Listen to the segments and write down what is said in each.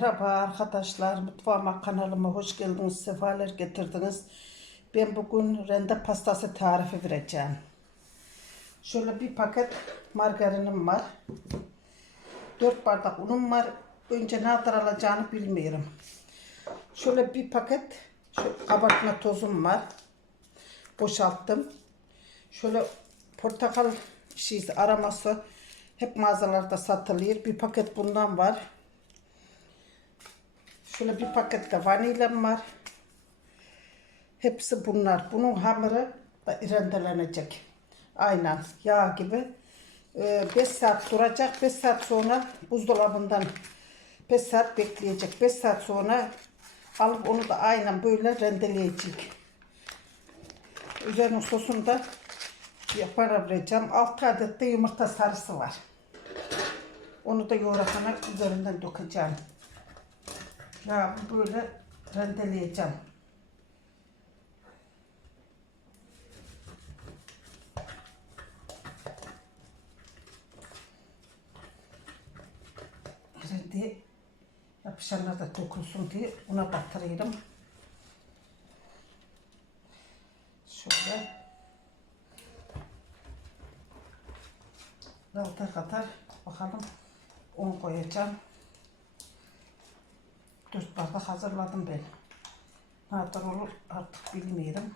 Merhaba arkadaşlar, mutfağıma kanalıma hoş geldiniz, sefalar getirdiniz. Ben bugün rende pastası tarifi vereceğim. Şöyle bir paket margarinim var. 4 bardak unum var. Önce ne kadar alacağını bilmiyorum. Şöyle bir paket şu kabartma tozum var. Boşalttım. Şöyle portakal şeysi araması hep mağazalarda satılıyor. Bir paket bundan var. Şöyle bir paket de vanilyam var. Hepsi bunlar. Bunun hamuru da rendelenecek. Aynen yağ gibi. 5 saat duracak. 5 saat sonra buzdolabından 5 saat bekleyecek. 5 saat sonra alıp onu da aynen böyle rendeleyecek. Üzerine sosunu da yapar vereceğim. 6 adet de yumurta sarısı var. Onu da yoğurakana üzerinden dökeceğim. Ya böyle rendeleyeceğim. Rende yapışanlar da dokunsun diye una batırıyorum. Şöyle Dalta kadar bakalım un koyacağım. Dört bardak hazırladım ben. Ne kadar olur artık bilmiyorum.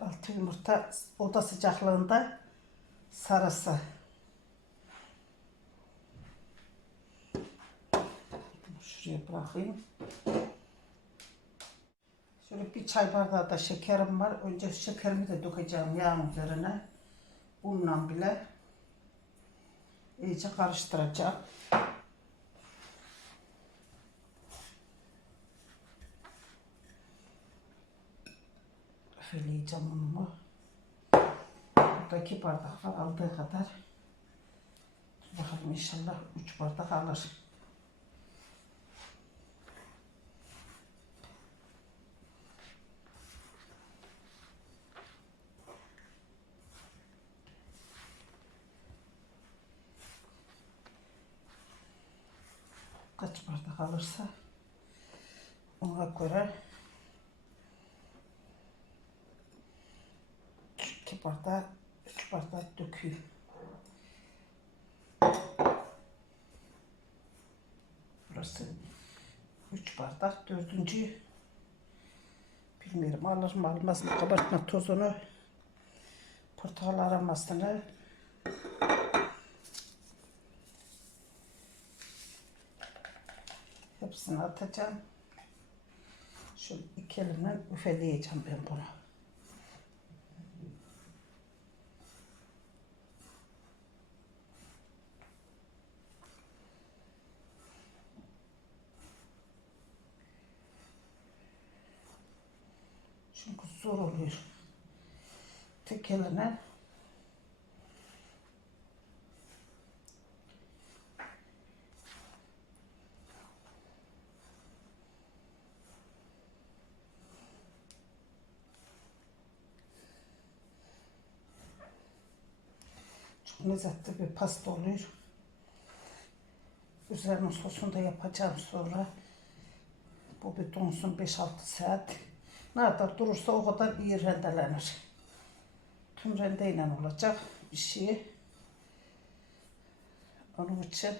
Altı yumurta oda sıcaklığında sarısı. Şuraya bırakayım. Şöyle bir çay bardağı da şekerim var. Önce şekerimi de dökeceğim yağın üzerine. Unla bile iyice karıştıracağım. Üfeleyeceğim unumu. Burada iki bardak var aldığı kadar. Bakalım inşallah üç bardak alır. Kaç bardak alırsa ona göre iki bardak, üç bardak döküyor. Burası üç bardak, dördüncü bilmiyorum alır mı almaz mı kabartma tozunu portakal aramasını Hepsini atacağım. Şu iki elimle üfeleyeceğim ben bunu. Çünkü zor oluyor. Tek eline lezzetli bir pasta oluyor. Üzerine sosunu da yapacağım sonra. Bu bir donsun 5-6 saat. Ne kadar durursa o kadar iyi rendelenir. Tüm rendeyle olacak bir şey. Onun için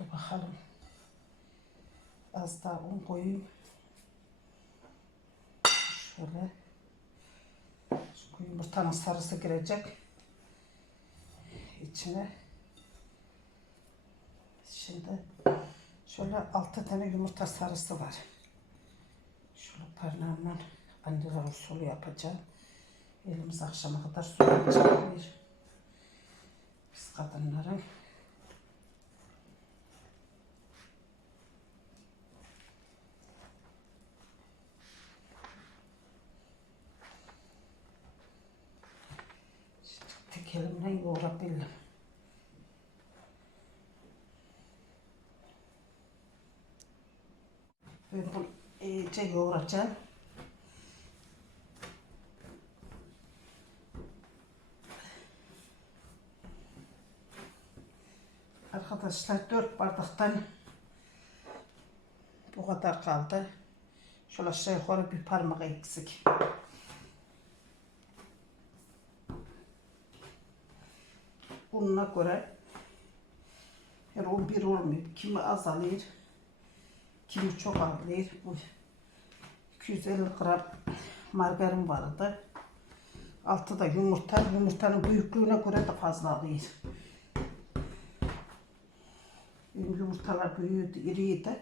Dur bakalım. Az daha un koyayım. Şöyle. Şu yumurtanın sarısı girecek. içine. Şimdi şöyle altı tane yumurta sarısı var. Şöyle parmağımla anneler usulü yapacağım. Elimiz akşama kadar sulanacak bir biz kadınların. Tek yoğurabildim. Ve bu e, iyice yoğuracağım. Arkadaşlar 4 bardaktan bu kadar kaldı. Şöyle aşağı yukarı bir parmak eksik. Bununla göre her 11 olmuyor. Kimi az alır, kimi çok alır. Bu 250 gram margarin vardı. Altı da yumurta. Yumurtanın büyüklüğüne göre de fazla alır. Yumurtalar büyüğüydü, iriydi.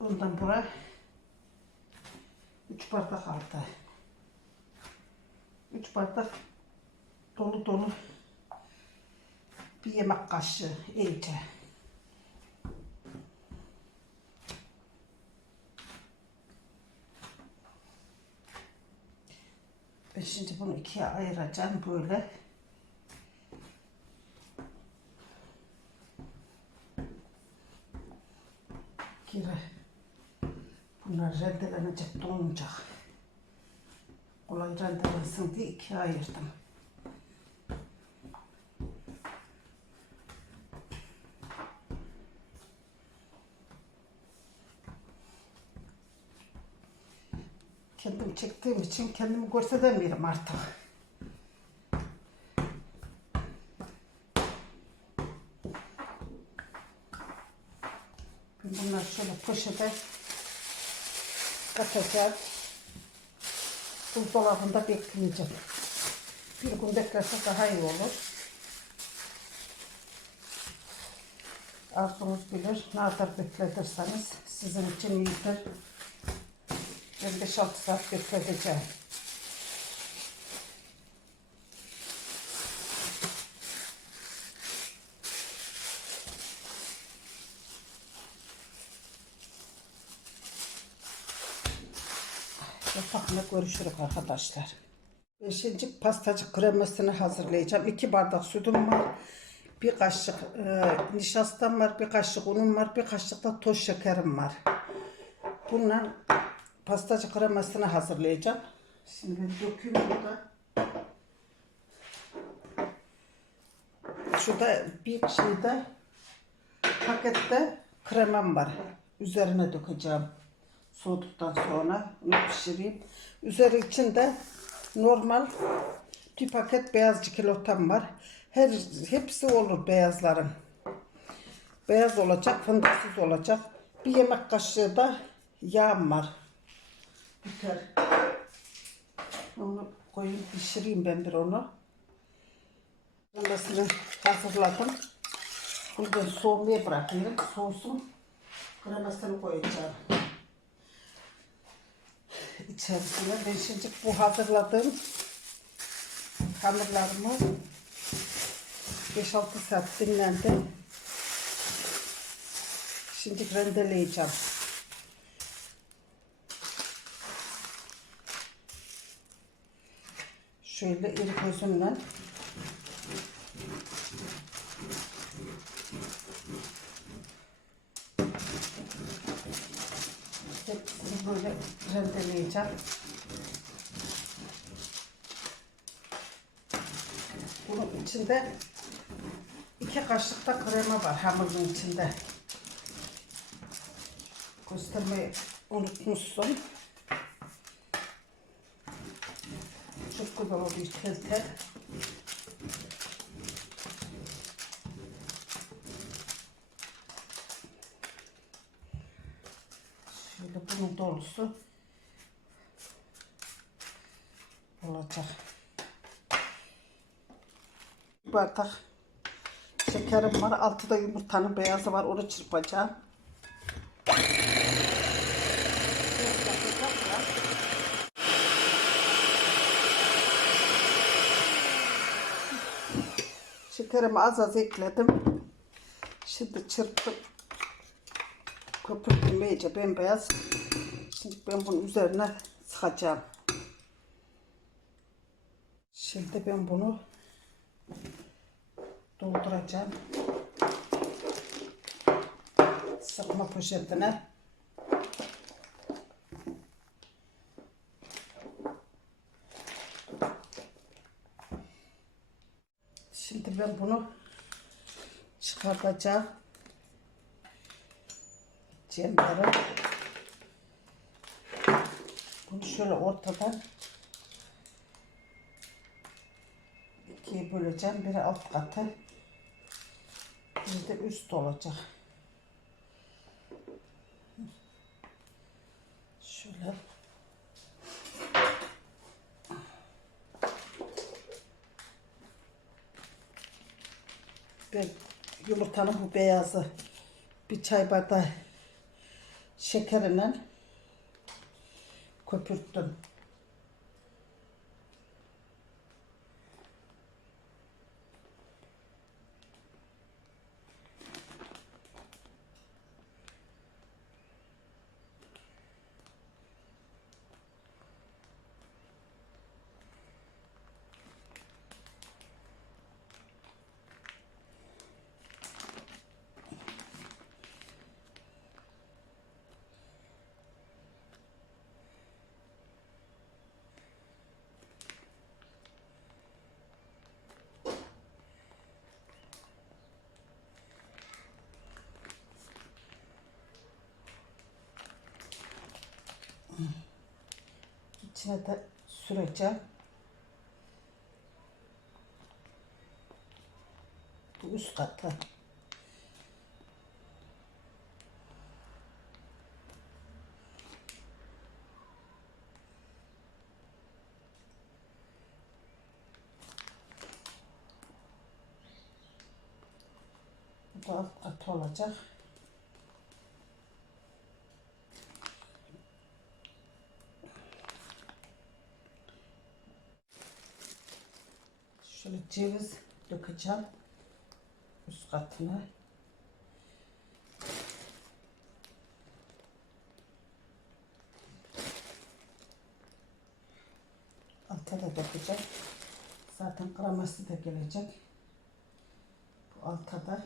Ondan buraya 3 bardak aldı. 3 bardak dolu dolu bir yemek kaşığı iyice. Ben şimdi bunu ikiye ayıracağım böyle. Kire. Bunlar rendelenecek, donacak. Kolay rendelensin diye ikiye ayırdım. İçin kendimi gösteremiyorum artık. Ben bunları şöyle poşete katacağım. Buzdolabında bekleyeceğim. Bir gün beklerse daha iyi olur. Arzunuz bilir. Ne kadar bekletirseniz sizin için iyidir. Ben 5-6 saat bekleteceğim. Yapakla görüşürüz arkadaşlar. Ben şimdi pastacı kremasını hazırlayacağım. 2 bardak sütüm var. Bir kaşık e, nişastam var, bir kaşık unum var, bir kaşık da toz şekerim var. Bununla pastacı kremasını hazırlayacağım. Şimdi ben döküyorum burada. Şurada bir şeyde pakette kremam var. Üzerine dökeceğim. Soğuduktan sonra onu pişireyim. Üzeri içinde normal bir paket beyaz çikolatam var. Her hepsi olur beyazların. Beyaz olacak, fındıksız olacak. Bir yemek kaşığı da yağım var. Biter. Onu koyayım pişireyim ben bir onu. Kremasını hazırladım. Ben soğumaya bırakıyorum. Soğusun. Kremasını koyacağım. İçerisine ben şimdi bu hazırladığım hamurlarımı 5-6 saat dinlendi. Şimdi rendeleyeceğim. Şöyle iri gözümle hepsini böyle rendeleyeceğim. Bunun içinde iki kaşık da krema var hamurun içinde. Göstermeyi unutmuşsun. Güzel oluyor tel tel. Şöyle bunun dolusu olacak. Bir bardak şekerim var. Altıda yumurtanın beyazı var. Onu çırpacağım. Şekerimi az az ekledim. Şimdi çırptım. Köpürdüm iyice bembeyaz. Şimdi ben bunun üzerine sıkacağım. Şimdi ben bunu dolduracağım. Sıkma poşetine. Şimdi ben bunu çıkartacağım. Cemlere. Bunu şöyle ortadan ikiye böleceğim. Biri alt katı. Bir de üst olacak. Şöyle. Ben yumurtanın bu beyazı bir çay bardağı şekeriyle köpürttüm. İçine de süreceğim. Bu üst katı. Bu da alt katı olacak. Şöyle ceviz dökeceğim üst katına. Alta da dökeceğim. Zaten kreması da gelecek. Bu alta da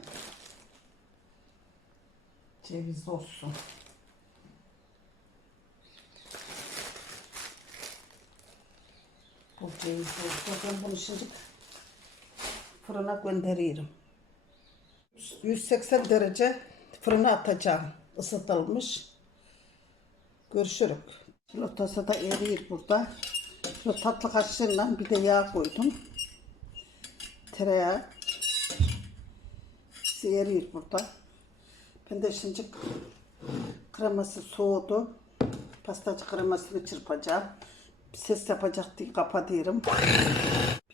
ceviz olsun. Bu ceviz olsun. Bunu şimdi fırına gönderiyorum. 180 derece fırına atacağım. Isıtılmış. Görüşürük. Pilotası da eriyor burada. Şu tatlı kaşığıyla bir de yağ koydum. Tereyağı. İkisi eriyor burada. Ben de şimdi kreması soğudu. Pastacı kremasını çırpacağım. Ses yapacak diye kapatıyorum.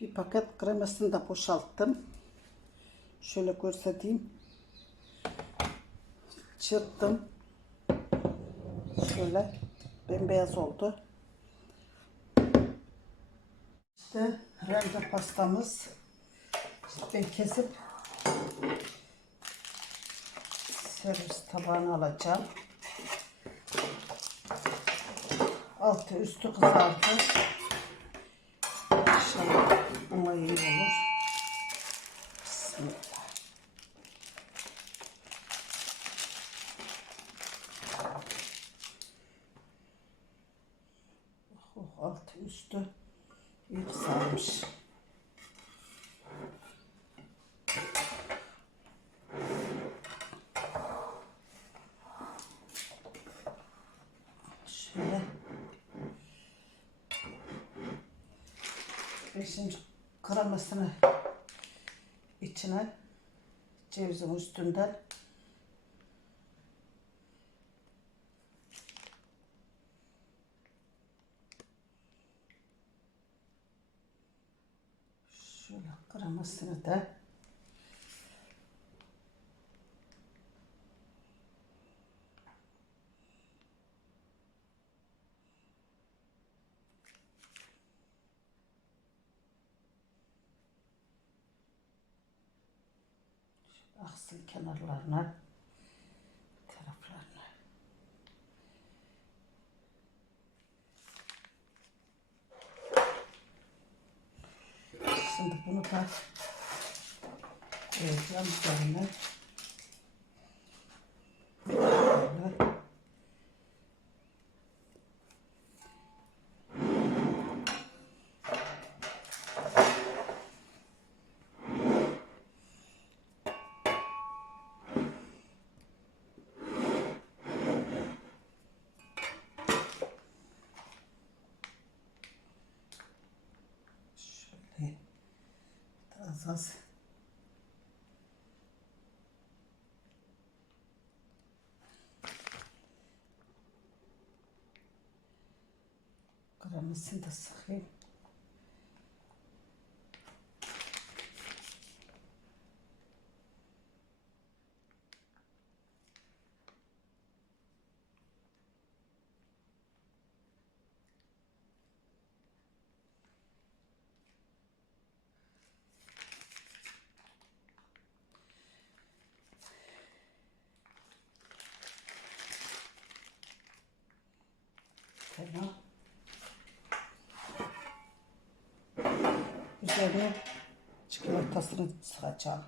Bir paket kremasını da boşalttım. Şöyle göstereyim. Çırptım. Şöyle bembeyaz oldu. İşte rende pastamız. İşte ben kesip servis tabağına alacağım. Altı üstü kızardı. İnşallah ama iyi olur. Bismillah. Oh, altı üstü iyi kızarmış. Şöyle. Ben şimdi kremasını içine cevizin üstünden. Şöyle kremasını da aksın kenarlarına taraflarına. Şimdi bunu da koyacağım üzerine. Böyle. Az. Kremasını da sıkayım. Tamam. Üzerine çikolatasını sıkacağım.